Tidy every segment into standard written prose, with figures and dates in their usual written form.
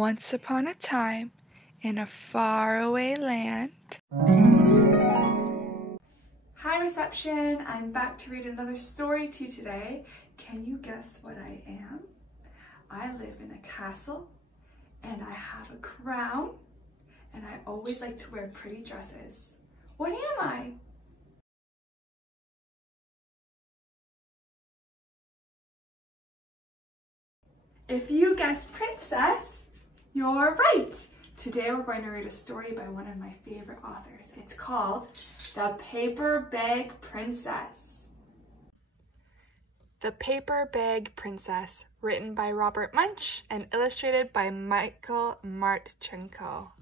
Once upon a time, in a faraway land. Hi reception, I'm back to read another story to you today. Can you guess what I am? I live in a castle, and I have a crown, and I always like to wear pretty dresses. What am I? If you guess princess, you're right. Today we're going to read a story by one of my favorite authors. It's called The Paper Bag Princess. The Paper Bag Princess, written by Robert Munsch and illustrated by Michael Martchenko.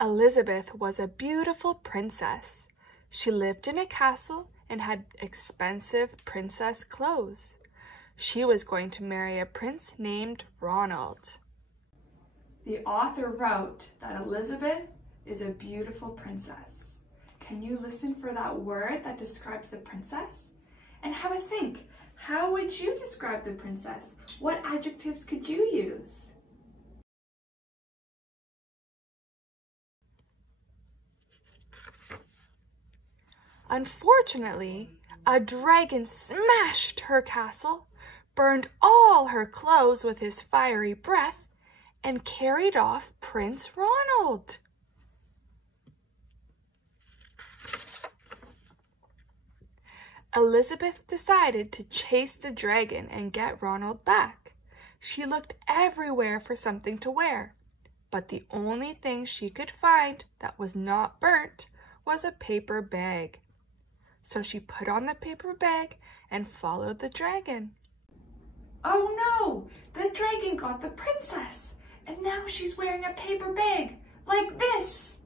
Elizabeth was a beautiful princess. She lived in a castle and had expensive princess clothes. She was going to marry a prince named Ronald. The author wrote that Elizabeth is a beautiful princess. Can you listen for that word that describes the princess? And have a think. How would you describe the princess? What adjectives could you use? Unfortunately, a dragon smashed her castle, burned all her clothes with his fiery breath, and carried off Prince Ronald. Elizabeth decided to chase the dragon and get Ronald back. She looked everywhere for something to wear, but the only thing she could find that was not burnt was a paper bag. So she put on the paper bag and followed the dragon. Oh no! The dragon got the princess, and now she's wearing a paper bag, like this.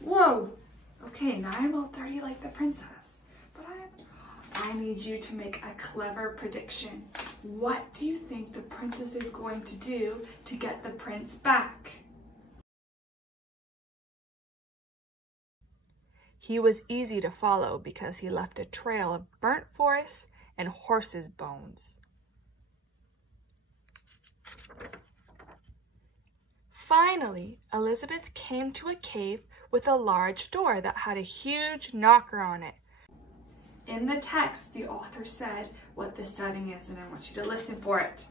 Whoa! Okay, now I'm all dirty like the princess, but I need you to make a clever prediction. What do you think the princess is going to do to get the prince back? He was easy to follow because he left a trail of burnt forests and horses' bones. Finally, Elizabeth came to a cave with a large door that had a huge knocker on it. In the text, the author said what the setting is, and I want you to listen for it.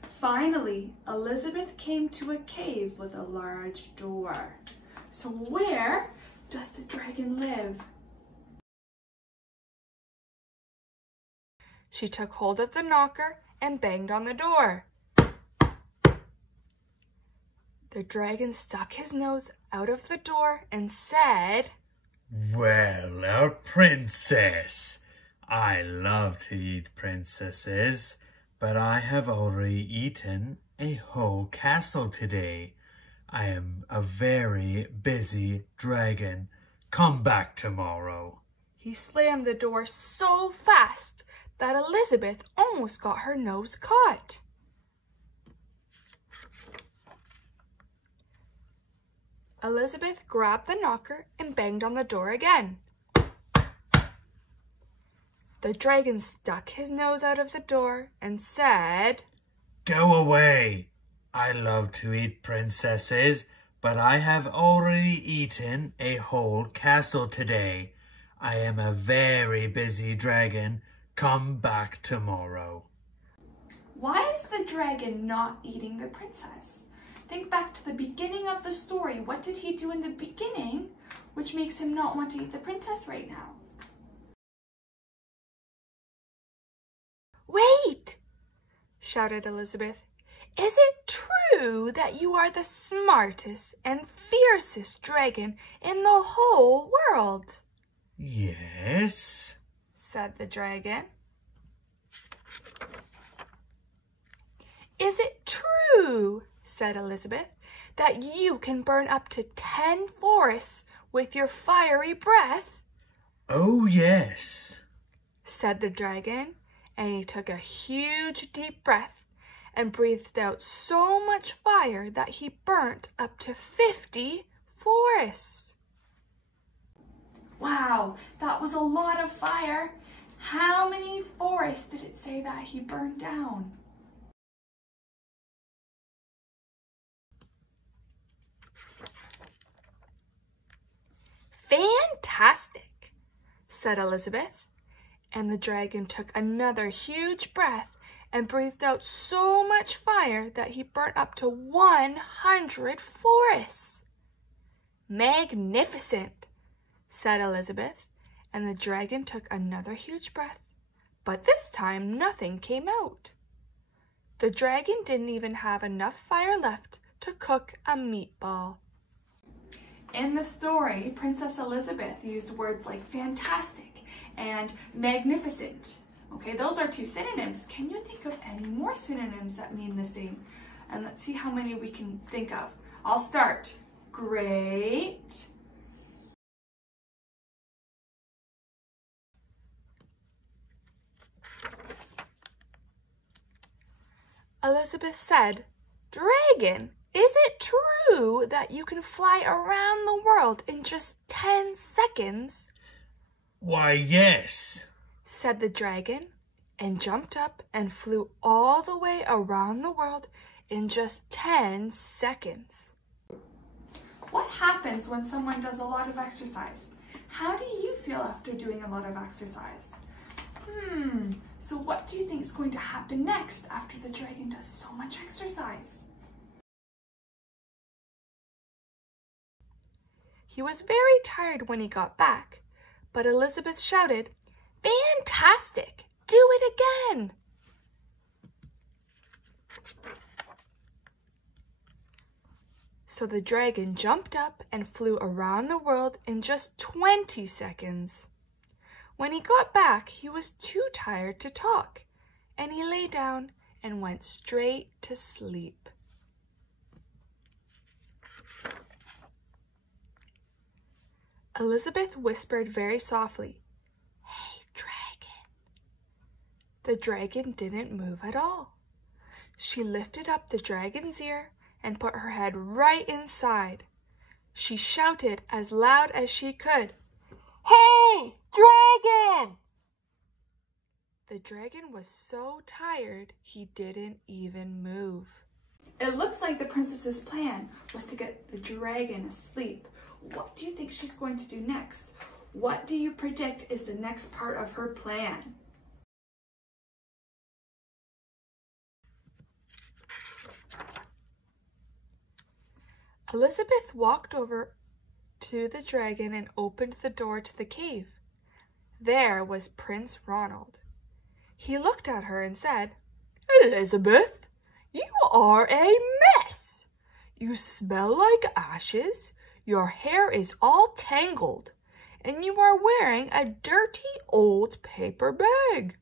Finally, Elizabeth came to a cave with a large door. So where does the dragon live? She took hold of the knocker and banged on the door. The dragon stuck his nose out of the door and said, "Well, a princess. I love to eat princesses, but I have already eaten a whole castle today. I am a very busy dragon. Come back tomorrow." He slammed the door so fast that Elizabeth almost got her nose caught. Elizabeth grabbed the knocker and banged on the door again. The dragon stuck his nose out of the door and said, "Go away. I love to eat princesses, but I have already eaten a whole castle today. I am a very busy dragon. Come back tomorrow." Why is the dragon not eating the princess? Think back to the beginning of the story. What did he do in the beginning, which makes him not want to eat the princess right now? "Wait!" shouted Elizabeth. "Is it true that you are the smartest and fiercest dragon in the whole world?" "Yes," said the dragon. "Is it true," said Elizabeth, "that you can burn up to 10 forests with your fiery breath?" "Oh, yes," said the dragon, and he took a huge deep breath and breathed out so much fire that he burnt up to 50 forests. Wow, that was a lot of fire. How many forests did it say that he burned down? Fantastic, said Elizabeth. And the dragon took another huge breath and breathed out so much fire that he burnt up to 100 forests. Magnificent, said Elizabeth, and the dragon took another huge breath, but this time nothing came out. The dragon didn't even have enough fire left to cook a meatball. In the story, Princess Elizabeth used words like fantastic and magnificent. Okay, those are two synonyms. Can you think of any more synonyms that mean the same? And let's see how many we can think of. I'll start. Great. Elizabeth said, "Dragon, is it true that you can fly around the world in just 10 seconds?" Why, yes, said the dragon, and jumped up and flew all the way around the world in just 10 seconds. What happens when someone does a lot of exercise? How do you feel after doing a lot of exercise? So what do you think is going to happen next after the dragon does so much exercise? He was very tired when he got back, but Elizabeth shouted, "Fantastic! Do it again!" So the dragon jumped up and flew around the world in just 20 seconds. When he got back, he was too tired to talk, and he lay down and went straight to sleep. Elizabeth whispered very softly, "Hey, dragon." The dragon didn't move at all. She lifted up the dragon's ear and put her head right inside. She shouted as loud as she could, "Hey, dragon!" The dragon was so tired he didn't even move. It looks like the princess's plan was to get the dragon asleep. What do you think she's going to do next? What do you predict is the next part of her plan? Elizabeth walked over to the dragon and opened the door to the cave. There was Prince Ronald. He looked at her and said, "Elizabeth, you are a mess. You smell like ashes, your hair is all tangled, and you are wearing a dirty old paper bag.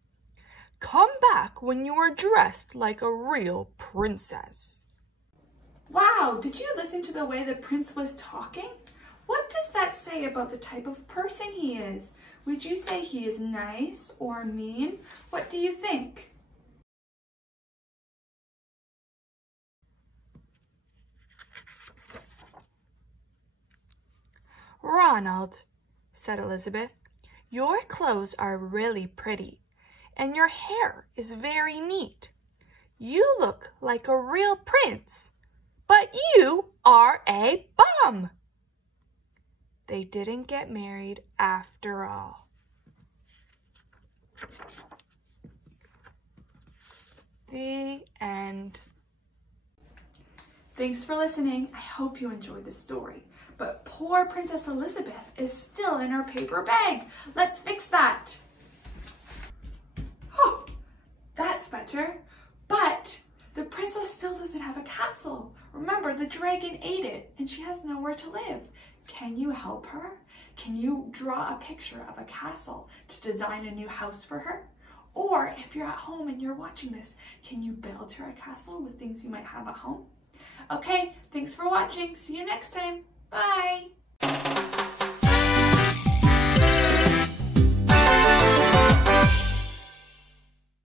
Come back when you are dressed like a real princess." Wow, did you listen to the way the prince was talking? What does that say about the type of person he is? Would you say he is nice or mean? What do you think? "Ronald," said Elizabeth, "your clothes are really pretty, and your hair is very neat. You look like a real prince, but you are a bum." They didn't get married after all. The end. Thanks for listening. I hope you enjoyed the story. But poor Princess Elizabeth is still in her paper bag. Let's fix that. Oh, that's better. But the princess still doesn't have a castle. Remember, the dragon ate it and she has nowhere to live. Can you help her? Can you draw a picture of a castle to design a new house for her? Or if you're at home and you're watching this, can you build her a castle with things you might have at home? Okay, thanks for watching. See you next time. Bye.